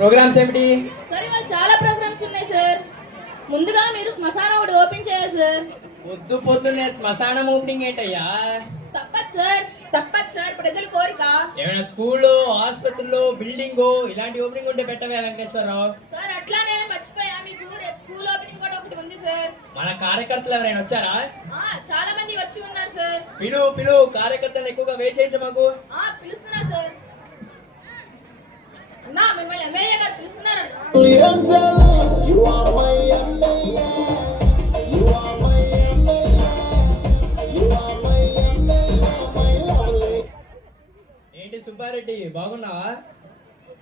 Programmes ఏమిటి? Sir ఇవాళ చాలా ప్రోగ్రామ్స్ ఉన్నాయి సార్. ముందుగా మీరు శ్మశానం ఒకటి ఓపెన్ చేయాలి సార్. పొద్దు పొద్దున్నే శ్మశానం ఓపెనింగ్ ఏంటయ్యా? తప్పదు సార్, తప్పదు సార్, ప్రజల కోరిక. ఏమైనా స్కూల్లో, ఆసుపత్రుల్లో, బిల్డింగ్ ఇలాంటి ఓపెనింగ్ ఉంటే పెట్టవే వెంకటేశ్వరరావు. సార్ అట్లానే మర్చిపోయా, మీకు రేపు స్కూల్ ఓపెనింగ్ కూడా ఒకటి ఉంది సార్. మన కార్యకర్తలు ఎవరైనా వచ్చారా? చాలా మంది వచ్చి ఉన్నారు సార్. పిలు కార్యకర్తలు ఎక్కువగా వే చేయించ మాకు. పిలుస్తున్నా సార్. అన్నా మిమ్మల్ని ఎమ్మెల్యే గారు పిలుస్తున్నారన్నా. ఏంటి సుబ్బారెడ్డి, బాగున్నావా?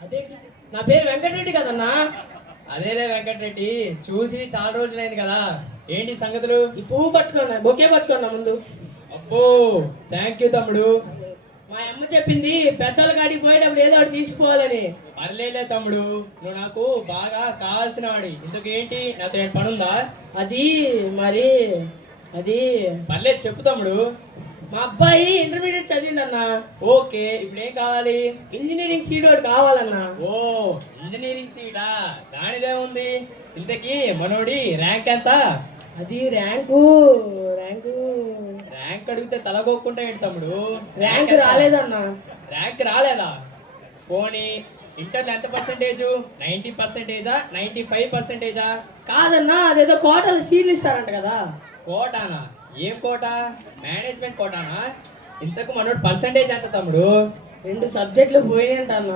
అదే నా పేరు వెంకటరెడ్డి కదన్నా. అదేలే వెంకటరెడ్డి, చూసి చాలా రోజులైంది కదా, ఏంటి సంగతులు? ఈ పువ్వు పట్టుకున్నా, బొకే పట్టుకున్నా ముందు. అబ్బో థ్యాంక్ యూ తమ్ముడు. మా అమ్మ చెప్పింది పెద్దల కాడికి పోయేటప్పుడు ఏదో ఒకటి తీసుకుపోవాలని. పర్లేలే తమ్ముడు, నువ్వు నాకు బాగా కావాల్సిన వాడి. ఇంతకేంటి, నాతో ఏం పని ఉందా? అది మరి అది పర్లేదు చెప్పు తమ్ముడు. మా అబ్బాయి ఇంటర్మీడియట్ చదివిండన్నా. ఓకే, ఇప్పుడు ఏం కావాలి? ఇంజనీరింగ్ సీట్ ఒకటి కావాలన్నా. ఓ ఇంజనీరింగ్ సీటా, దానిదే ఉంది. ఇంతకీ మనోడి ర్యాంక్ ఎంత? అది ర్యాంకు ర్యాంకు ర్యాంక్ అడిగితే తలగొక్కుంటా ఏంటి తమ్ముడు? ర్యాంక్ రాలేదన్నా. ర్యాంక్ రాలేదా? పోనీ ఇంటర్లో ఎంత పర్సెంటేజ్? 90%, 95%? కాదన్నా, అదేదో కోటలు సీట్లు ఇస్తారంట కదా. కోటానా? ఏం కోట? మేనేజ్మెంట్ కోటానా? ఇంతకు మనోడు పర్సెంటేజ్ ఎంత తమ్ముడు? 2 సబ్జెక్టులు పోయినాయంట అన్న.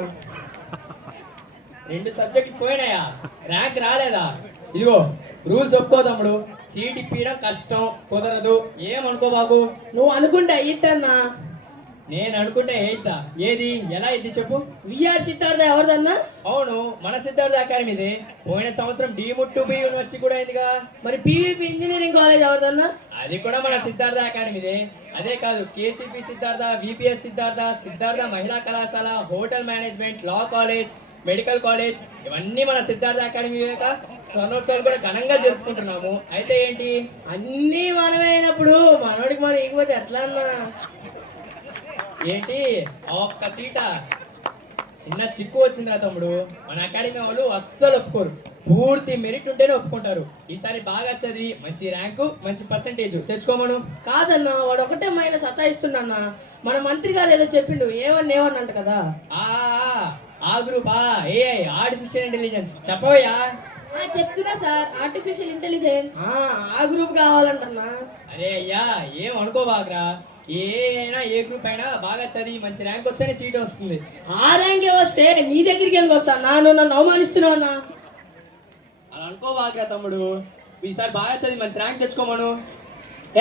2 సబ్జెక్టులు పోయినాయా? ర్యాంక్ రాలేదా? ఇదిగో రూల్స్ ఒప్పుకో తమ్ముడు, సీట్ ఇప్పించడం కష్టం, కుదరదు. ఏమనుకో బాబు. నువ్వు అనుకుంటే అయ్యిద్దన్నా. నేను అనుకుంటే అయిద్దా? ఏది, ఎలా ఇద్ది చెప్పు. విఆర్ సిద్ధార్థ ఎవరిదన్నా? అవును, మన సిద్ధార్థ అకాడమీది. పోయిన సంవత్సరం డీముట్ టు బి యూనివర్సిటీ కూడా అయిందిగా. మరి పివిపి ఇంజనీరింగ్ కాలేజ్ ఎవరిదన్నా? అది కూడా మన సిద్ధార్థ అకాడమీదే. అదే కాదు, కేసీపీ సిద్ధార్థ, విపిఎస్ సిద్ధార్థ, సిద్ధార్థ మహిళా కళాశాల, hotel management, law college, medical college, ఇవన్నీ మన సిద్ధార్థ అకాడమీ యొక్క స్వర్ణోత్సవాలు కూడా ఘనంగా జరుపుకుంటున్నాము. అయితే ఏంటి, అన్నీ మనమైనప్పుడు మనోడికి మనం ఇకపోతే ఎట్లా అన్నా? ఏంటి ఒక్క సీటా? చిన్న చిక్కు వచ్చిందిరా తమ్ముడు. మన అకాడమీ వాళ్ళు అస్సలు ఒప్పుకోరు, పూర్తి మెరిట్ ఉంటేనే ఒప్పుకుంటారు. ఈసారి బాగా చదివి మంచి ర్యాంకు, మంచి పర్సెంటేజ్ తెచ్చుకోమను. కాదన్నా, వాడు ఒకటే మైన సతాయిస్తున్నా. మన మంత్రి గారు ఏదో చెప్పిండు, ఏమన్నా అంట కదా. ఆ గ్రూపా? ఏఐ, ఆర్టిఫిషియల్ ఇంటెలిజెన్స్ చెప్పవయ్యా. చెప్తున్నా సార్, ఆర్టిఫిషియల్ ఇంటెలిజెన్స్. ఆ గ్రూప్ కావాలంటన్నా. అరే అయ్యా, ఏం అనుకోబాకరా. ఏ గ్రూప్ అయినా బాగా చదివి మంచి ర్యాంక్ వస్తేనే సీట్ వస్తుంది. ఆ ర్యాంకే వస్తే నీ దగ్గరికి ఎందుకు వస్తా? నన్ను అవమానిస్తున్నావు అన్నా. అలా అనుకోబాకరా తమ్ముడు, ఈసారి బాగా చదివి మంచి ర్యాంక్ తెచ్చుకోమను.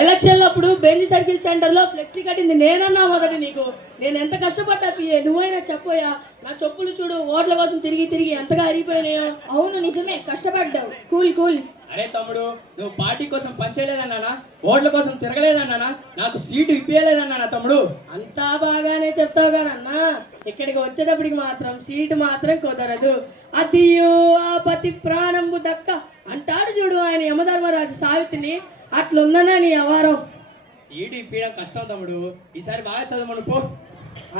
ఎలక్షన్లు అప్పుడు బెంజ్ సర్కిల్ సెంటర్లో ఫ్లెక్సీ కట్టింది నేనన్నా మొదటి నీకు. నేను ఎంత కష్టపడ్డా పియ్యే, నువ్వైనా చెప్పోయా. నా చెప్పులు చూడు, ఓట్ల కోసం తిరిగి ఎంతగా అరిగిపోయినాయో. అవును నిజమే, కష్టపడ్డావు. Cool cool. అరే తమ్ముడు, నువ్వు పార్టీ కోసం పనిచేయలేదన్నానా? ఓట్ల కోసం తిరగలేదన్నానా? నాకు సీటు ఇప్పించలేదన్నానా తమ్ముడు? అంతా బాగానే చెప్తావు కానన్నా, ఇక్కడికి వచ్చేటప్పటికి మాత్రం సీటు మాత్రం కుదరదు. అదియో ఆ పతి ప్రాణంబు దక్క అంటాడు చూడు ఆయన యమధర్మరాజు సావిత్రిని. అట్లుందనా నీ వ్యవహారం? సీటు ఇప్పించడం కష్టం తమ్ముడు, ఈసారి బాగా చదవమను పో.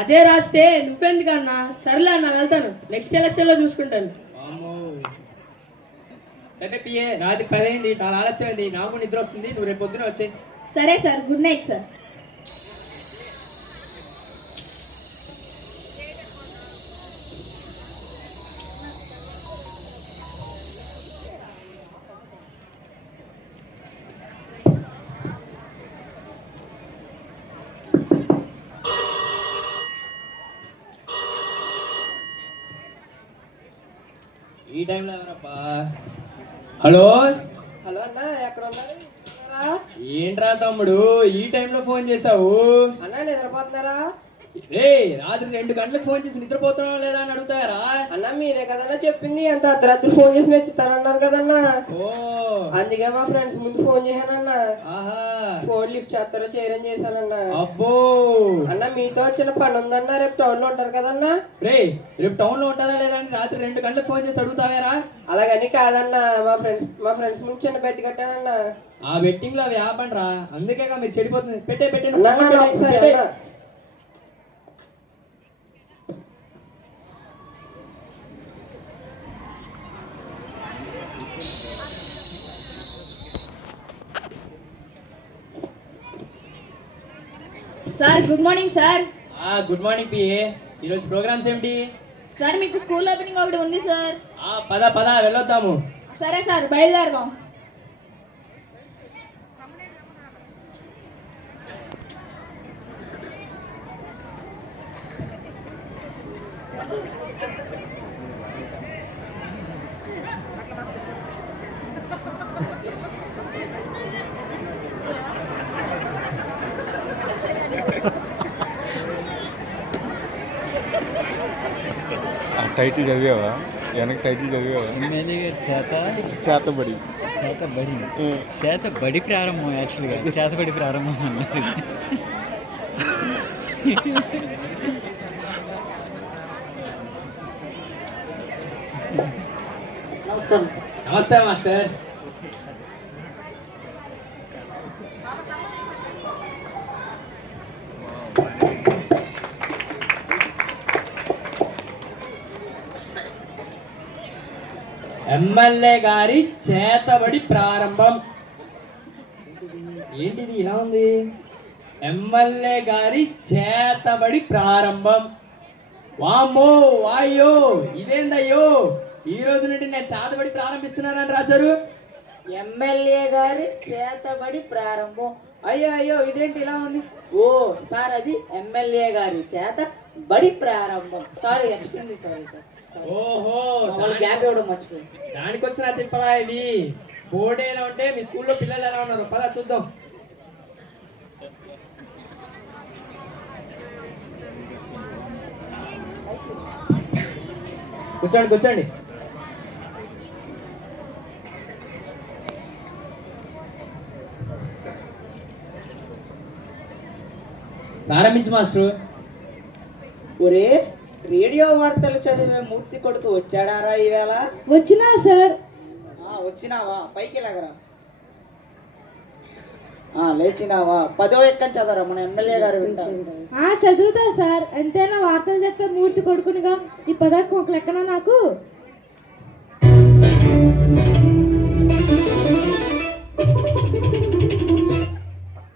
అదే రాస్తే నువ్వెందుకన్నా? సర్లే అన్న, వెళ్తాను. నెక్స్ట్ ఎలక్షన్లో చూసుకుంటాను. సరే పిఏ, రాత్రి 10 అయింది, చాలా ఆలస్యమైంది, నాకు నిద్ర వస్తుంది. నువ్వు రేపు పొద్దున వచ్చాయి. సరే సార్, గుడ్ నైట్ సార్. ఈ టైంలో ఎవరబ్బా? హలో అన్న, ఎక్కడ ఉన్నారు? ఏంట్రా తమ్ముడు ఈ టైంలో ఫోన్ చేసావు? అన్న నిద్రపోతున్నారా? రే, రాత్రి 2 గంటలకు ఫోన్ చేసి నిద్రపోతున్నావా లేదా అని అడుగుతారా? అన్న మీరే కదన్నా చెప్పింది ఎంత అర్ధరాత్రి ఫోన్ చేసి నెచ్చుతానన్నారు కదన్నా. ఓ, అందుకే మా ఫ్రెండ్స్ ముందు ఫోన్ చేశానన్నా. ఆహా, ఫోన్ లిఫ్ట్ చేస్తారో చేయరని చేశానన్నా. అబ్బో అన్న మీతో చిన్న పని ఉందన్నా, రేపు టౌన్ లో ఉంటారు కదన్నా. రే, రేపు టౌన్ లో ఉంటారా లేదా అని రాత్రి 2 గంటలకు ఫోన్ చేసి అడుగుతావేరా? అలాగని కాదన్నా, మా ఫ్రెండ్స్ ముందు చిన్న బెట్ కట్టానన్నా. ఆ బెట్టింగ్ లో అవి ఆపండ్రా, అందుకేగా మీరు చెడిపోతుంది. పెట్టే ఒకసారి పెట్టే. Sir good morning sir. Good morning PA. ఈరోజు ప్రోగ్రామ్స్ ఏమిటి? సార్ మీకు స్కూల్ ఓపెనింగ్ ఒకటి ఉంది సార్. పద పద వెళ్ళొద్దాము. సరే సార్ బయలుదేరదాం. ఆ టైటిల్ చదివావా? వెనక టైటిల్ చదివావా? ఎమ్మెల్యే గారి చేతబడి. చేతబడి ప్రారంభం, యాక్చువల్గా చేతబడి ప్రారంభం అన్నది. నమస్తే మాస్టర్. ఎమ్మెల్యే గారి చేతబడి ప్రారంభం. ఏంటిది ఇలా ఉంది? ఎమ్మెల్యే గారి చేతబడి ప్రారంభం. వామ్మో వాయ్యో ఇదేందయ్యో, ఈ రోజు నుండి నేను చేతబడి ప్రారంభిస్తున్నానని రాశారు. ఎమ్మెల్యే గారి చేతబడి ప్రారంభం. అయ్యో అయ్యో ఇదేంటి ఇలా ఉంది? ఓ సార్, అది ఎమ్మెల్యే గారి చేత బడి ప్రారంభం. Sorry, extremely sorry sir. ఓహో, గ్యాప్ ఇవ్వడం మర్చిపోయి. దానికి వచ్చిన తిప్పలా ఇవి. బోర్డు ఎలా ఉంటే మీ స్కూల్లో పిల్లలు ఎలా ఉన్నారు పద చూద్దాం. కూర్చోండి కూర్చోండి. ప్రారంభించు మాస్టర్. ఒరే, రేడియో వార్తలు చదివే మూర్తి కొడుకు వచ్చాడారా ఈవేళ? వచ్చినా సార్. వచ్చినావా? పైకి లేగరా. లేచినావా? 10వ ఎక్కని చదవరా, మన ఎమ్మెల్యే గారు వింటారు. చదువుతా సార్. ఎంతైనా వార్తలు చెప్పే మూర్తి కొడుకునిగా ఈ పదకు ఒక లెక్కన నాకు.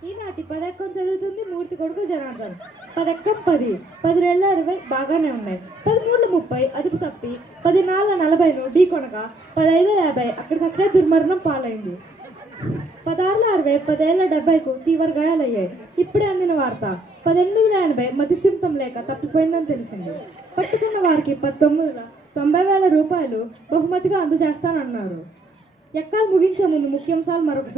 ఈనాటి పదక్కం చదువుతుంది మూర్తి కొడుకు జనార్దన్. పదక్కం 10, 10 రెళ్ళ 20 బాగానే ఉన్నాయి. 13 30 అదుపు తప్పి 14 40 ఢీ కొనగా 15 50 అక్కడికక్కడే దుర్మరణం పాలైంది. 16 60 10 70కు తీవ్ర గాయాలయ్యాయి. ఇప్పుడే అందిన వార్త 18 80 మతిస్థిమితం లేక తప్పిపోయిందని తెలిసింది. పట్టుకున్న వారికి 19,90,000 రూపాయలు బహుమతిగా అందజేస్తానన్నారు. ఎక్కాలు ముగించే ముందు ముఖ్యాంశాలు మరొకసారి.